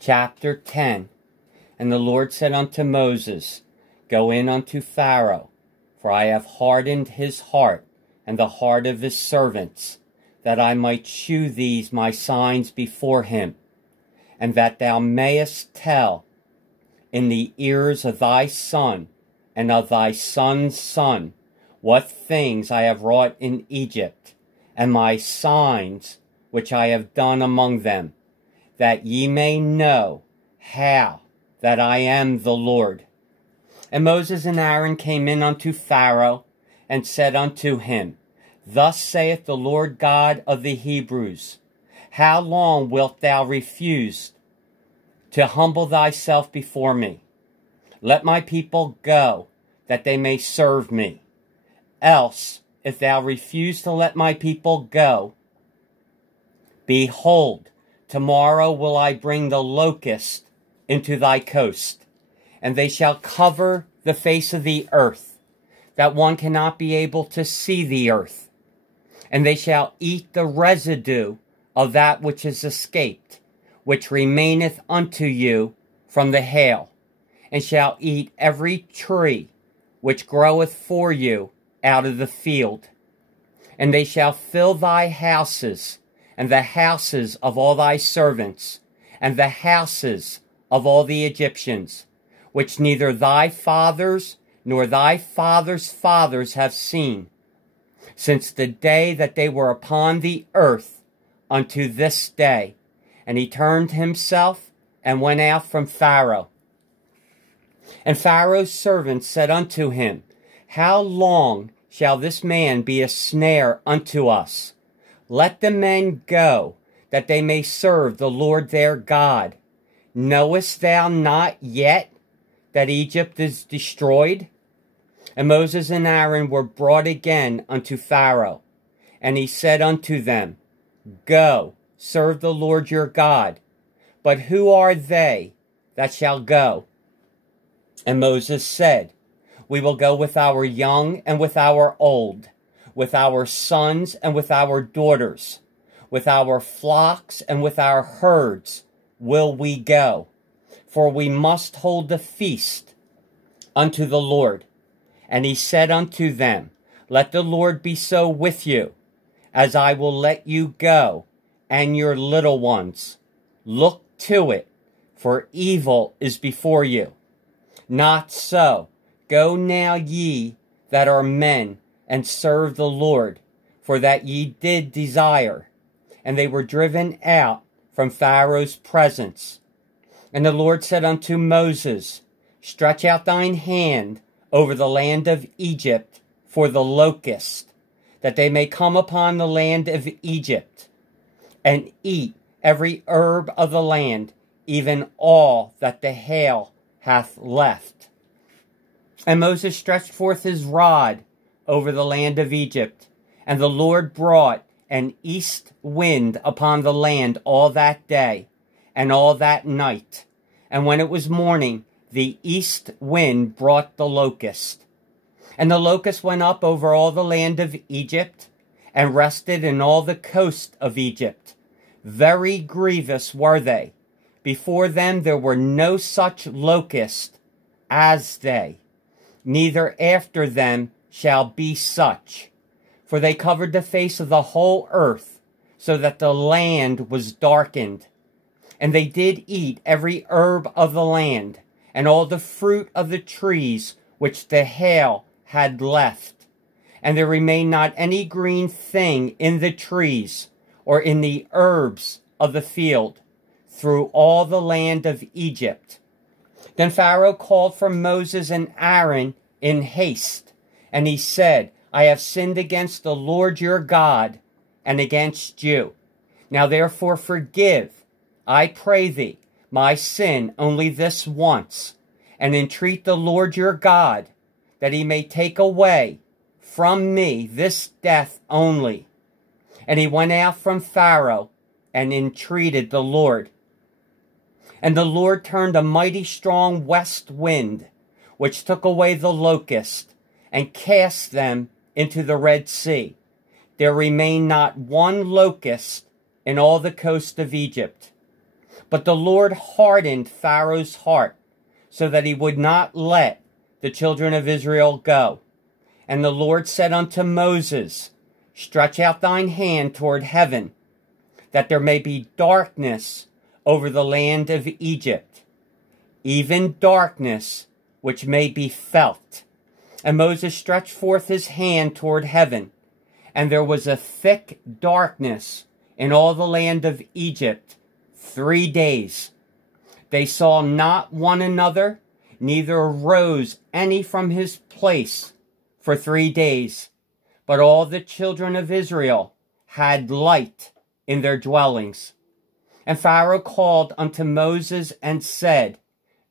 Chapter 10. And the Lord said unto Moses, Go in unto Pharaoh, for I have hardened his heart and the heart of his servants, that I might shew these my signs before him, and that thou mayest tell in the ears of thy son and of thy son's son what things I have wrought in Egypt, and my signs which I have done among them, that ye may know how that I am the Lord. And Moses and Aaron came in unto Pharaoh, and said unto him, Thus saith the Lord God of the Hebrews, How long wilt thou refuse to humble thyself before me? Let my people go, that they may serve me. Else, if thou refuse to let my people go, behold, tomorrow will I bring the locust into thy coast, and they shall cover the face of the earth, that one cannot be able to see the earth. And they shall eat the residue of that which is escaped, which remaineth unto you from the hail, and shall eat every tree which groweth for you out of the field. And they shall fill thy houses, and the houses of all thy servants, and the houses of all the Egyptians, which neither thy fathers nor thy fathers' fathers have seen, since the day that they were upon the earth unto this day. And he turned himself and went out from Pharaoh. And Pharaoh's servants said unto him, How long shall this man be a snare unto us? Let the men go, that they may serve the Lord their God. Knowest thou not yet that Egypt is destroyed? And Moses and Aaron were brought again unto Pharaoh. And he said unto them, Go, serve the Lord your God. But who are they that shall go? And Moses said, We will go with our young and with our old, with our sons and with our daughters, with our flocks and with our herds will we go. For we must hold the feast unto the Lord. And he said unto them, Let the Lord be so with you, as I will let you go, and your little ones. Look to it, for evil is before you. Not so. Go now ye that are men, and serve the Lord, for that ye did desire. And they were driven out from Pharaoh's presence. And the Lord said unto Moses, Stretch out thine hand over the land of Egypt for the locust, that they may come upon the land of Egypt, and eat every herb of the land, even all that the hail hath left. And Moses stretched forth his rod over the land of Egypt, and the Lord brought an east wind upon the land all that day, and all that night. And when it was morning, the east wind brought the locust. And the locust went up over all the land of Egypt, and rested in all the coast of Egypt. Very grievous were they. Before them there were no such locust as they, neither after them shall be such. For they covered the face of the whole earth, so that the land was darkened. And they did eat every herb of the land, and all the fruit of the trees which the hail had left. And there remained not any green thing in the trees, or in the herbs of the field, through all the land of Egypt. Then Pharaoh called for Moses and Aaron in haste, and he said, I have sinned against the Lord your God, and against you. Now therefore forgive, I pray thee, my sin only this once, and entreat the Lord your God, that he may take away from me this death only. And he went out from Pharaoh, and entreated the Lord. And the Lord turned a mighty strong west wind, which took away the locust, and cast them into the Red Sea. There remained not one locust in all the coast of Egypt. But the Lord hardened Pharaoh's heart, so that he would not let the children of Israel go. And the Lord said unto Moses, Stretch out thine hand toward heaven, that there may be darkness over the land of Egypt, even darkness which may be felt. And Moses stretched forth his hand toward heaven, and there was a thick darkness in all the land of Egypt 3 days. They saw not one another, neither arose any from his place for 3 days. But all the children of Israel had light in their dwellings. And Pharaoh called unto Moses and said,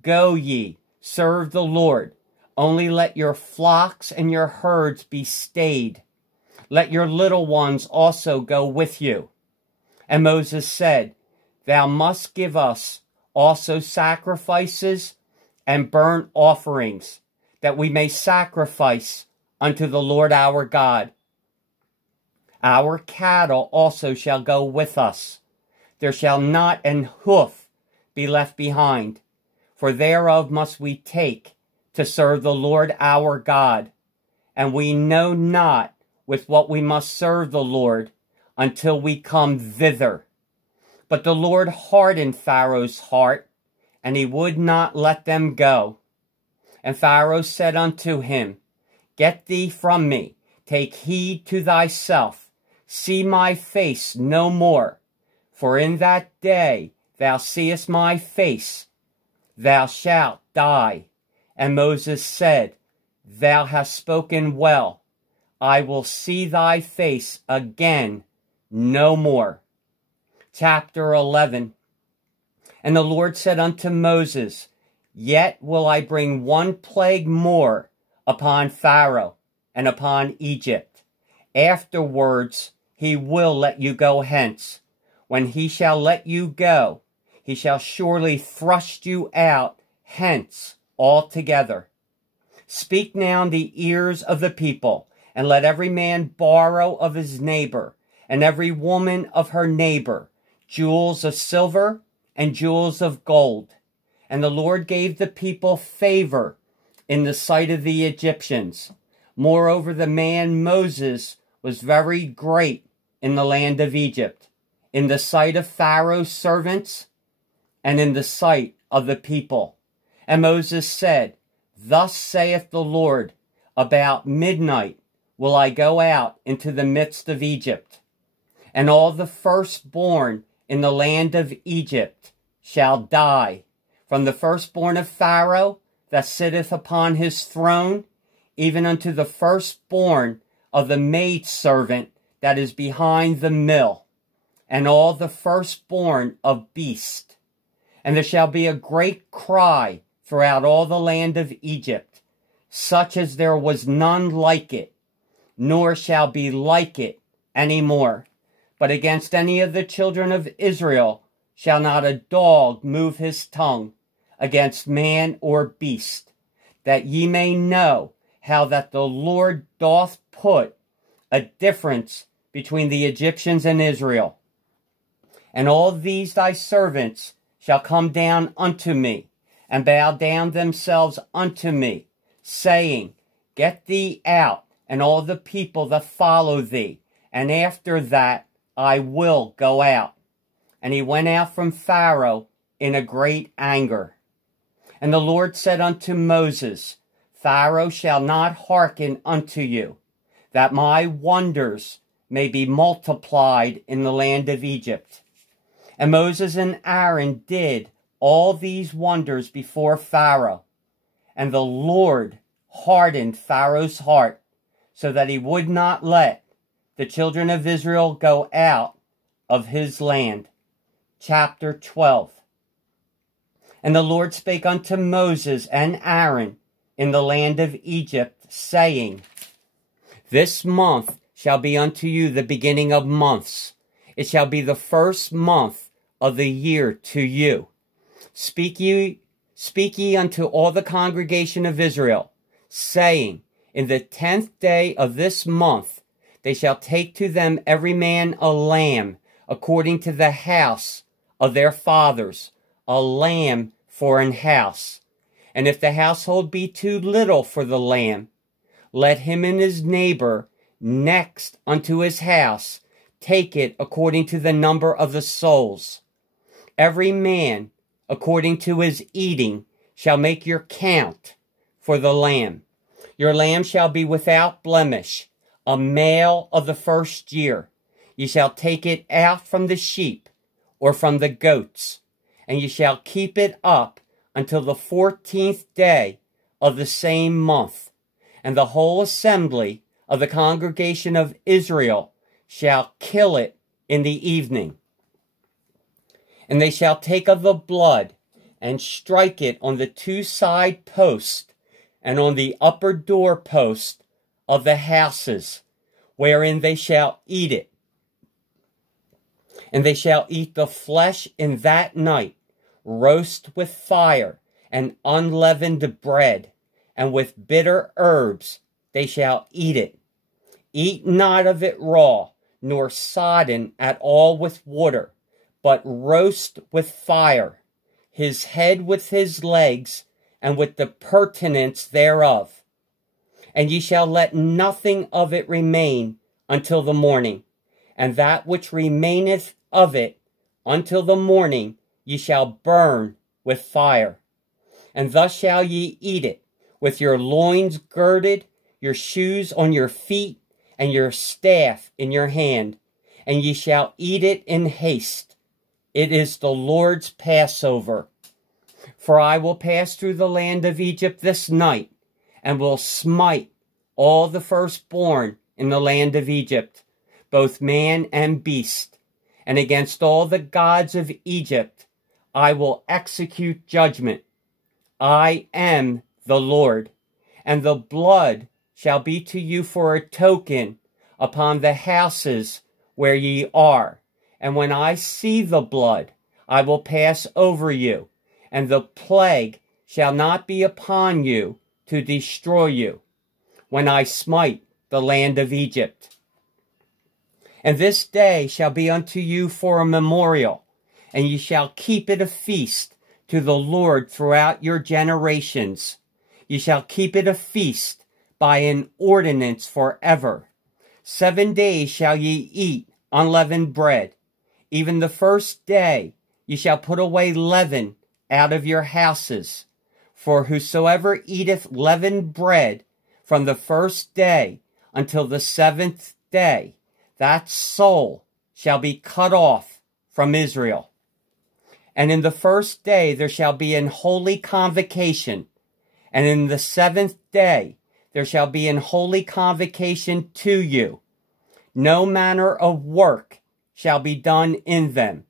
Go ye, serve the Lord. Only let your flocks and your herds be stayed. Let your little ones also go with you. And Moses said, Thou must give us also sacrifices and burnt offerings, that we may sacrifice unto the Lord our God. Our cattle also shall go with us. There shall not an hoof be left behind, for thereof must we take to serve the Lord our God. And we know not with what we must serve the Lord until we come thither. But the Lord hardened Pharaoh's heart, and he would not let them go. And Pharaoh said unto him, Get thee from me, take heed to thyself, see my face no more. For in that day thou seest my face, thou shalt die. And Moses said, Thou hast spoken well. I will see thy face again no more. Chapter 11. And the Lord said unto Moses, Yet will I bring one plague more upon Pharaoh and upon Egypt. Afterwards he will let you go hence. When he shall let you go, he shall surely thrust you out hence altogether. Speak now in the ears of the people, and let every man borrow of his neighbor, and every woman of her neighbor, jewels of silver and jewels of gold. And the Lord gave the people favor in the sight of the Egyptians. Moreover, the man Moses was very great in the land of Egypt, in the sight of Pharaoh's servants, and in the sight of the people. And Moses said, Thus saith the Lord, About midnight will I go out into the midst of Egypt, and all the firstborn in the land of Egypt shall die, from the firstborn of Pharaoh that sitteth upon his throne, even unto the firstborn of the maidservant that is behind the mill, and all the firstborn of beast. And there shall be a great cry throughout all the land of Egypt, such as there was none like it, nor shall be like it any more. But against any of the children of Israel shall not a dog move his tongue against man or beast, that ye may know how that the Lord doth put a difference between the Egyptians and Israel. And all these thy servants shall come down unto me, and bow down themselves unto me, saying, Get thee out, and all the people that follow thee, and after that I will go out. And he went out from Pharaoh in a great anger. And the Lord said unto Moses, Pharaoh shall not hearken unto you, that my wonders may be multiplied in the land of Egypt. And Moses and Aaron did all these wonders before Pharaoh. And the Lord hardened Pharaoh's heart, so that he would not let the children of Israel go out of his land. Chapter 12. And the Lord spake unto Moses and Aaron in the land of Egypt, saying, This month shall be unto you the beginning of months. It shall be the first month of the year to you. Speak ye unto all the congregation of Israel, saying, In the 10th day of this month they shall take to them every man a lamb, according to the house of their fathers, a lamb for an house. And if the household be too little for the lamb, let him and his neighbor next unto his house take it according to the number of the souls. Every man, according to his eating, shall make your count for the lamb. Your lamb shall be without blemish, a male of the first year. You shall take it out from the sheep or from the goats, and you shall keep it up until the 14th day of the same month. And the whole assembly of the congregation of Israel shall kill it in the evening. And they shall take of the blood and strike it on the two side posts and on the upper door post of the houses, wherein they shall eat it. And they shall eat the flesh in that night, roast with fire and unleavened bread, and with bitter herbs they shall eat it. Eat not of it raw, nor sodden at all with water, but roast with fire, his head with his legs, and with the purtenance thereof. And ye shall let nothing of it remain until the morning, and that which remaineth of it until the morning ye shall burn with fire. And thus shall ye eat it, with your loins girded, your shoes on your feet, and your staff in your hand, and ye shall eat it in haste. It is the Lord's Passover. For I will pass through the land of Egypt this night, and will smite all the firstborn in the land of Egypt, both man and beast. And against all the gods of Egypt I will execute judgment. I am the Lord. And the blood shall be to you for a token upon the houses where ye are. And when I see the blood, I will pass over you, and the plague shall not be upon you to destroy you, when I smite the land of Egypt. And this day shall be unto you for a memorial, and ye shall keep it a feast to the Lord throughout your generations. Ye shall keep it a feast by an ordinance forever. 7 days shall ye eat unleavened bread. Even the first day ye shall put away leaven out of your houses. For whosoever eateth leavened bread from the first day until the 7th day, that soul shall be cut off from Israel. And in the first day there shall be an holy convocation, and in the 7th day there shall be an holy convocation to you. No manner of work shall be done in them,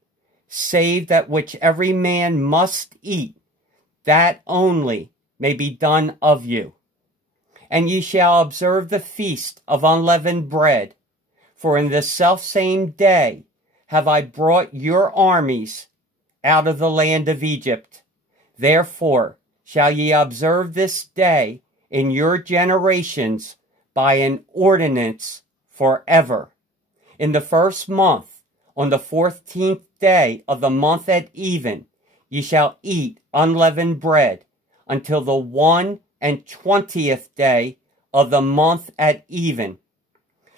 save that which every man must eat, that only may be done of you. And ye shall observe the feast of unleavened bread, for in the selfsame day have I brought your armies out of the land of Egypt. Therefore shall ye observe this day in your generations by an ordinance forever. In the first month, on the 14th day of the month at even, ye shall eat unleavened bread until the 21st day of the month at even.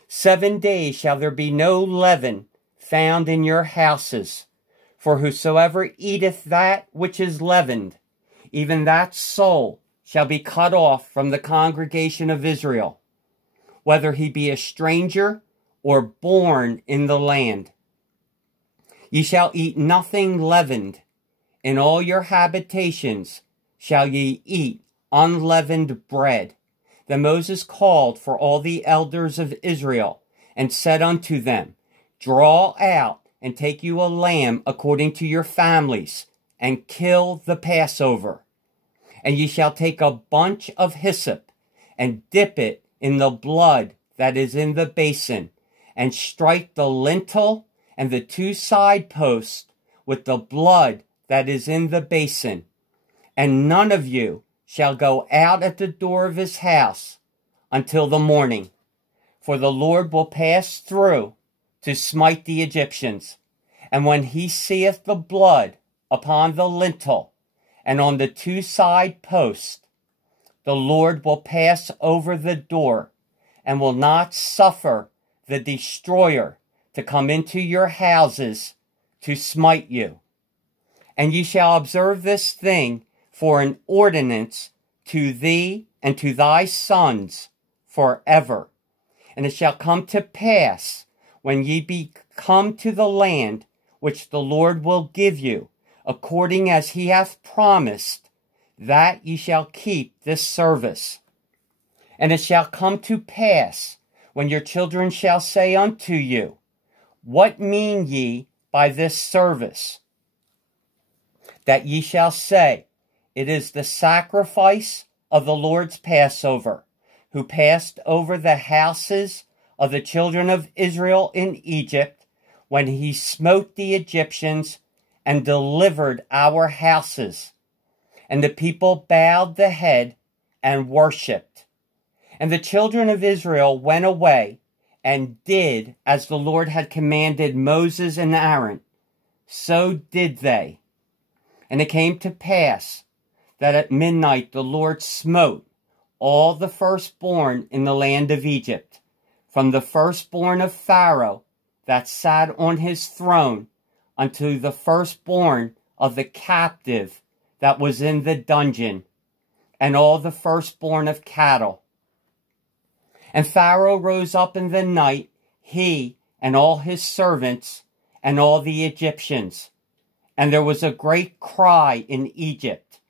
7 days shall there be no leaven found in your houses. For whosoever eateth that which is leavened, even that soul shall be cut off from the congregation of Israel, whether he be a stranger or born in the land. Ye shall eat nothing leavened. In all your habitations shall ye eat unleavened bread. Then Moses called for all the elders of Israel, and said unto them, Draw out and take you a lamb according to your families, and kill the Passover. And ye shall take a bunch of hyssop, and dip it in the blood that is in the basin, and strike the lintel and the 2 side posts with the blood that is in the basin. And none of you shall go out at the door of his house until the morning. For the Lord will pass through to smite the Egyptians, And when he seeth the blood upon the lintel and on the two side posts, the Lord will pass over the door and will not suffer the destroyer to come into your houses to smite you. And ye shall observe this thing for an ordinance to thee and to thy sons forever. And it shall come to pass, when ye be come to the land which the Lord will give you, according as he hath promised, that ye shall keep this service. And it shall come to pass, when your children shall say unto you, What mean ye by this service? That ye shall say, It is the sacrifice of the Lord's Passover, who passed over the houses of the children of Israel in Egypt, when he smote the Egyptians and delivered our houses. And the people bowed the head and worshipped. And the children of Israel went away and did as the Lord had commanded Moses and Aaron. So did they. And it came to pass that at midnight the Lord smote all the firstborn in the land of Egypt, from the firstborn of Pharaoh that sat on his throne, unto the firstborn of the captive that was in the dungeon, and all the firstborn of cattle. And Pharaoh rose up in the night, he and all his servants, and all the Egyptians. And there was a great cry in Egypt,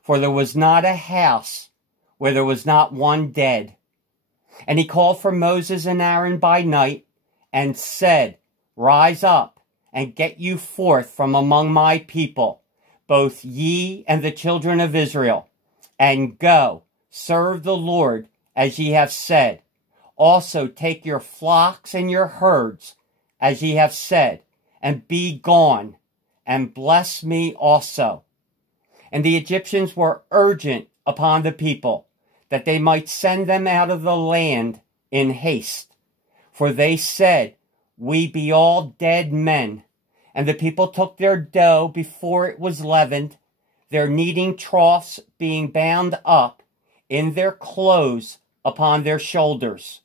for there was not a house where there was not one dead. And he called for Moses and Aaron by night, and said, Rise up, and get you forth from among my people, both ye and the children of Israel, and go, serve the Lord as ye have said. Also take your flocks and your herds, as ye have said, and be gone, and bless me also. And the Egyptians were urgent upon the people, that they might send them out of the land in haste. For they said, We be all dead men. And the people took their dough before it was leavened, their kneading troughs being bound up in their clothes upon their shoulders.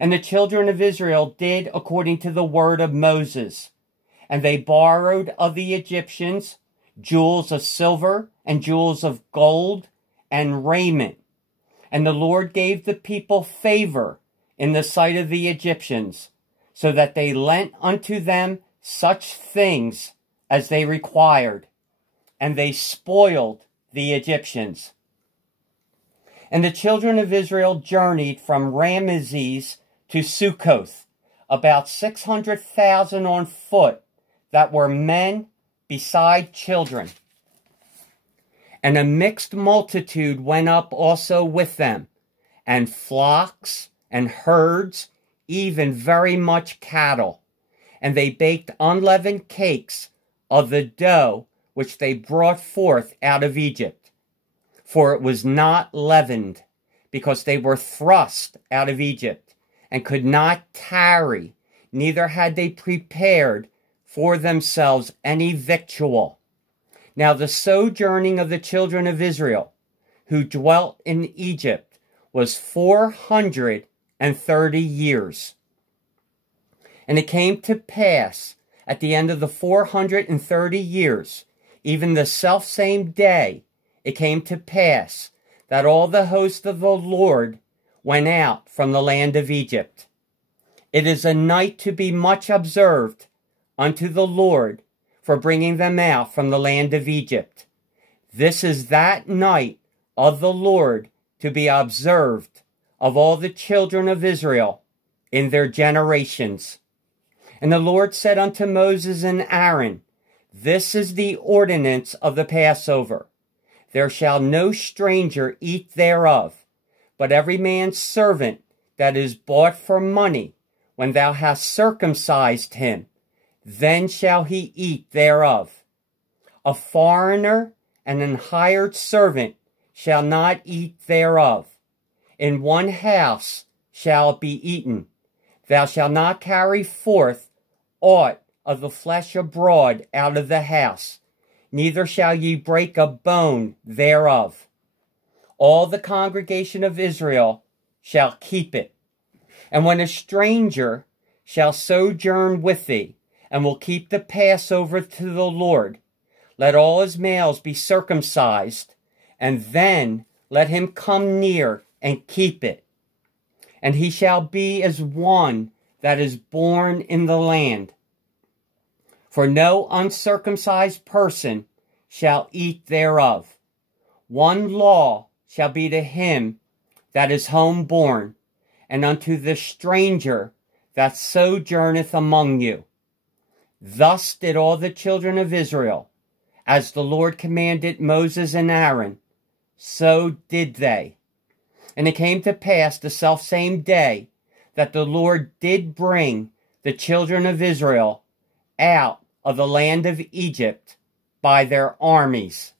And the children of Israel did according to the word of Moses. And they borrowed of the Egyptians jewels of silver and jewels of gold and raiment. And the Lord gave the people favor in the sight of the Egyptians, so that they lent unto them such things as they required, and they spoiled the Egyptians. And the children of Israel journeyed from Ramesses to Succoth, about 600,000 on foot, that were men beside children. And a mixed multitude went up also with them, and flocks and herds, even very much cattle. And they baked unleavened cakes of the dough which they brought forth out of Egypt. For it was not leavened, because they were thrust out of Egypt, and could not tarry, neither had they prepared for themselves any victual. Now the sojourning of the children of Israel, who dwelt in Egypt, was 430 years. And it came to pass, at the end of the 430 years, even the selfsame day, it came to pass, that all the host of the Lord went out from the land of Egypt. It is a night to be much observed unto the Lord, for bringing them out from the land of Egypt. This is that night of the Lord to be observed of all the children of Israel in their generations. And the Lord said unto Moses and Aaron, This is the ordinance of the Passover. There shall no stranger eat thereof, but every man's servant that is bought for money, when thou hast circumcised him, then shall he eat thereof. A foreigner and an hired servant shall not eat thereof. In one house shall it be eaten. Thou shalt not carry forth aught of the flesh abroad out of the house, neither shall ye break a bone thereof. All the congregation of Israel shall keep it. And when a stranger shall sojourn with thee, and will keep the Passover to the Lord, let all his males be circumcised, and then let him come near and keep it. And he shall be as one that is born in the land. For no uncircumcised person shall eat thereof. One law shall be to him that is homeborn, and unto the stranger that sojourneth among you. Thus did all the children of Israel, as the Lord commanded Moses and Aaron, so did they. And it came to pass the selfsame day that the Lord did bring the children of Israel out of the land of Egypt by their armies.